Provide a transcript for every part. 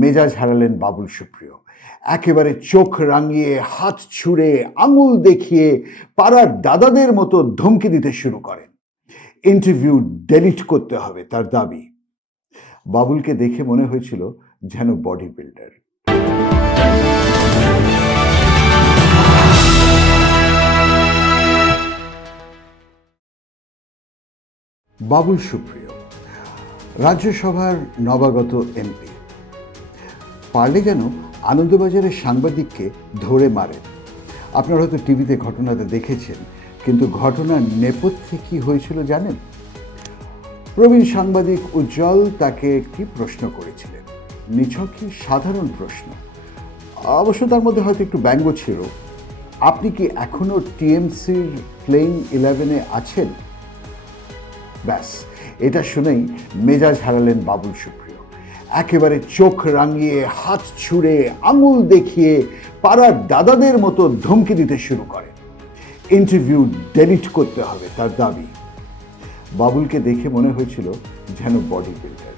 মেজাজ হারালেন বাবুল সুপ্রিয়। একেবারে চোখ রাঙিয়ে, হাত ছুঁড়ে, আঙুল দেখিয়ে পাড়ার দাদাদের মতো ধমকি দিতে শুরু করেন। ইন্টারভিউ ডিলিট করতে হবে তার দাবি। বাবুলকে দেখে মনে হয়েছিল যেন বডি বিল্ডার। বাবুল সুপ্রিয় রাজ্যসভার নবাগত এমপি, পারলে যেন আনন্দবাজারের সাংবাদিককে ধরে মারেন। আপনারা হয়তো টিভিতে ঘটনাটা দেখেছেন, কিন্তু ঘটনার নেপথ্যে কি হয়েছিল জানেন? প্রবীণ সাংবাদিক উজ্জ্বল তাকে একটি প্রশ্ন করেছিলেন, নিছকই সাধারণ প্রশ্ন, অবশ্য তার মধ্যে হয়তো একটু ব্যঙ্গ ছিল। আপনি কি এখনো টিএমসির প্লেইং 11-এ আছেন? ব্যাস, এটা শুনেই মেজাজ হারালেন বাবুল সুপ্রিয়। একেবারে চোখ রাঙিয়ে, হাত ছুঁড়ে, আঙুল দেখিয়ে পাড়ার দাদাদের মতো ধমকি দিতে শুরু করেন। ইন্টারভিউ ডিলিট করতে হবে তার দাবি। বাবুলকে দেখে মনে হয়েছিল যেন বডি বিল্ডার,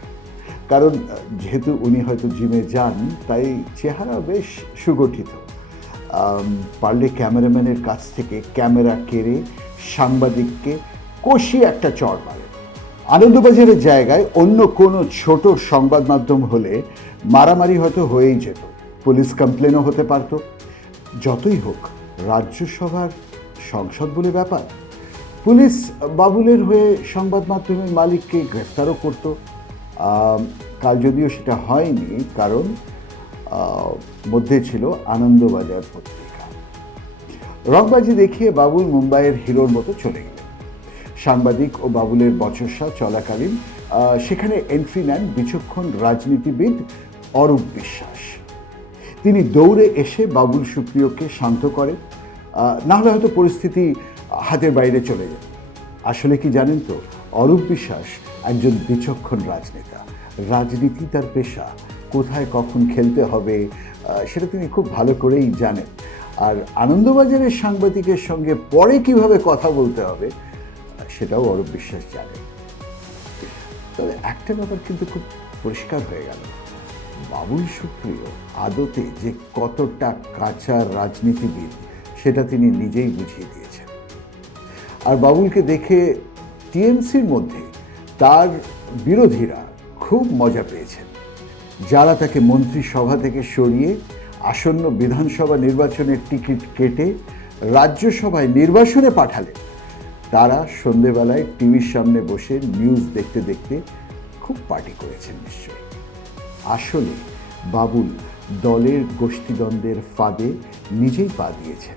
কারণ যেহেতু উনি হয়তো জিমে যান, তাই চেহারা বেশ সুগঠিত। পারলে ক্যামেরাম্যানের কাছ থেকে ক্যামেরা কেড়ে সাংবাদিককে কষিয়ে একটা চড় মারেন। আনন্দবাজারের জায়গায় অন্য কোনো ছোট সংবাদ মাধ্যম হলে মারামারি হয়তো হয়েই যেত, পুলিশ কমপ্লেনও হতে পারত। যতই হোক, রাজ্যসভার সংসদ বলে ব্যাপার, পুলিশ বাবুলের হয়ে সংবাদ মাধ্যমের মালিককে গ্রেফতারও করত। কাল যদিও সেটা হয়নি, কারণ মধ্যে ছিল আনন্দবাজার পত্রিকা। রংবাজি দেখিয়ে বাবুল মুম্বাইয়ের হিরোর মতো চলে গেলেন। সাংবাদিক ও বাবুলের বচসা চলাকালীন সেখানে এন্ট্রি নেন বিচক্ষণ রাজনীতিবিদ অরূপ বিশ্বাস। তিনি দৌড়ে এসে বাবুল সুপ্রিয়কে শান্ত করেন, নাহলে হয়তো পরিস্থিতি হাতের বাইরে চলে যায়। আসলে কি জানেন তো, অরূপ বিশ্বাস একজন বিচক্ষণ রাজনেতা। রাজনীতি তার পেশা, কোথায় কখন খেলতে হবে সেটা তিনি খুব ভালো করেই জানেন। আর আনন্দবাজারের সাংবাদিকের সঙ্গে পরে কিভাবে কথা বলতে হবে সেটাও অরূপ বিশ্বাস জানেন। তবে একটা ব্যাপার কিন্তু খুব পরিষ্কার হয়ে গেল, বাবুল সুপ্রিয় আদতে যে কতটা কাঁচা রাজনীতিবিদ সেটা তিনি নিজেই বুঝিয়ে দিয়েছেন। আর বাবুলকে দেখে টিএমসির মধ্যে তার বিরোধীরা খুব মজা পেয়েছেন। যারা তাকে মন্ত্রিসভা থেকে সরিয়ে আসন্ন বিধানসভা নির্বাচনের টিকিট কেটে রাজ্যসভায় নির্বাসনে পাঠালেন, তারা সন্ধেবেলায় টিভির সামনে বসে নিউজ দেখতে দেখতে খুব পার্টি করেছেন নিশ্চয়ই। আসলে বাবুল দলের গোষ্ঠীদ্বন্দ্বের ফাঁদে নিজেই পা দিয়েছেন।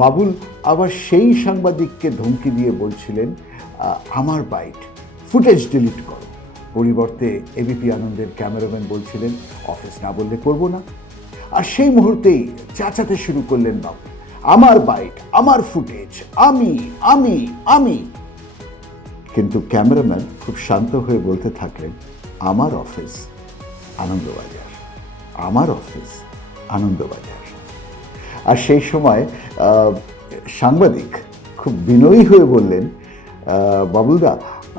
বাবুল আবার সেই সাংবাদিককে ধমকি দিয়ে বলছিলেন, আমার বাইট, ফুটেজ ডিলিট করো। পরিবর্তে এবিপি আনন্দের ক্যামেরাম্যান বলছিলেন, অফিস না বললে করব না। আর সেই মুহূর্তেই চেঁচাতে শুরু করলেন বাবুল, আমার বাইট, আমার ফুটেজ, আমি আমি আমি। কিন্তু ক্যামেরাম্যান খুব শান্ত হয়ে বলতে থাকলেন, আমার অফিস আনন্দবাজার, আমার অফিস আনন্দবাজার। আর সেই সময় সাংবাদিক খুব বিনয়ী হয়ে বললেন, বাবুলদা,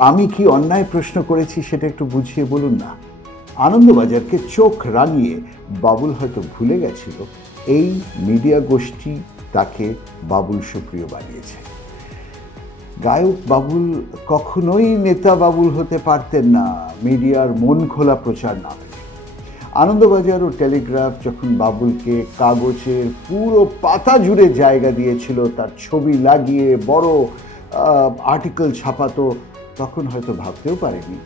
আমি কি অন্যায় প্রশ্ন করেছি সেটা একটু বুঝিয়ে বলুন না। আনন্দবাজারকে চোখ রাঙিয়ে বাবুল হয়তো ভুলে গেছিল এই মিডিয়া গোষ্ঠী তাকে বাবুল সুপ্রিয় বানিয়েছে। গায়ক বাবুল কখনোই নেতা বাবুল হতে পারতেন না মিডিয়ার মন খোলা প্রচার না পেলে। আনন্দবাজার ও টেলিগ্রাফ যখন বাবুলকে কাগজের পুরো পাতা জুড়ে জায়গা দিয়েছিল, তার ছবি লাগিয়ে বড় আর্টিকেল ছাপাতো, তখন হয়তো ভাবতেও পারেনি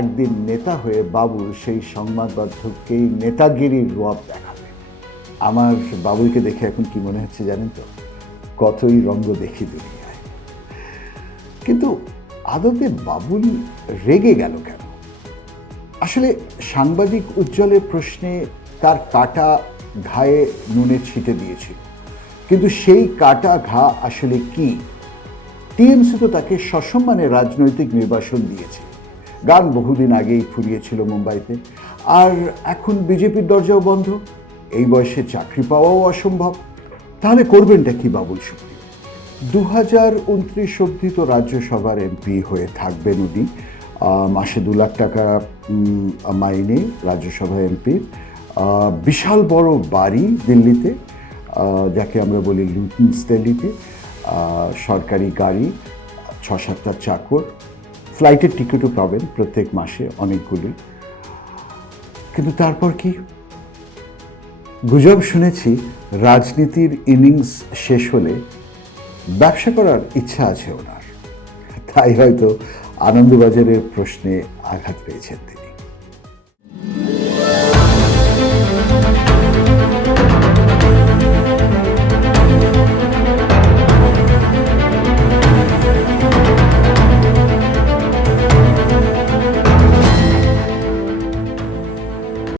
একদিন নেতা হয়ে বাবুল সেই সংবাদ মাধ্যমকেই নেতাগিরির রূপ দেখাবে। আমার বাবুলকে দেখে এখন কি মনে হচ্ছে জানেন তো, কতই রঙ্গ দেখি দুনিয়ায়। কিন্তু আদতে বাবুল রেগে গেল কেন? আসলে সাংবাদিক উজ্জ্বলের প্রশ্নে তার কাটা ঘায়ে নুনে ছিটে দিয়েছিল, কিন্তু সেই কাটা ঘা আসলে কি? টিএমসি তো তাকে সসম্মানে রাজনৈতিক নির্বাসন দিয়েছে, গান বহুদিন আগেই ফুরিয়েছিল মুম্বাইতে, আর এখন বিজেপির দরজাও বন্ধ। এই বয়সে চাকরি পাওয়াও অসম্ভব। তাহলে করবেনটা কি বাবুল সুপ্রিয়? 2029 অবধি তো রাজ্যসভার এমপি হয়ে থাকবেন উনি, মাসে 2 লাখ টাকা মাইনে, রাজ্যসভা এমপির, বিশাল বড় বাড়ি দিল্লিতে, যাকে আমরা বলি লুটন্স দিল্লিতে, সরকারি গাড়ি, 6-7টা চাকর, ফ্লাইটের টিকিটও পাবেন প্রত্যেক মাসে অনেকগুলি। কিন্তু তারপর কি? গুজব শুনেছি রাজনীতির ইনিংস শেষ হলে ব্যবসা করার ইচ্ছা আছে ওনার, তাই হয়তো আনন্দবাজারের প্রশ্নে আঘাত পেয়েছেন তিনি।